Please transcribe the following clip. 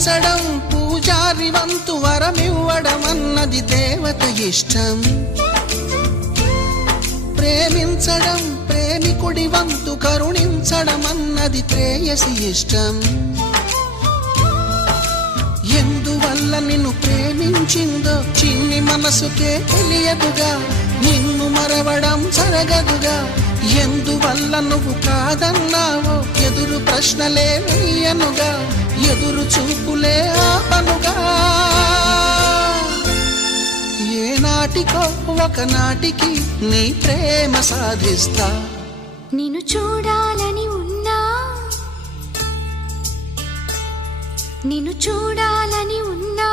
పూజించడం పూజారి వంతు వరమివ్వడం అన్నది దేవత ఇష్టం. ప్రేమించడం ప్రేమికుడి వంతు కరుణించడం అన్నది ప్రేయసి ఇష్టం. ఎందువల్ల నిన్ను ప్రేమించిందో చిన్ని మనసుకే తెలియదుగా, నిన్ను మరవడం జరగదుగా. ఎందువల్ల నువ్వు కాదన్నావో ఎదురు ప్రశ్నలే వేయనుగా, ఎదురు చూపులే ఆపనుగా. ఏనాటికో ఒకనాటికి నీ ప్రేమ సాధిస్తా. నిన్ను చూడాలని ఉన్నా, నిన్ను చూడాలని ఉన్నా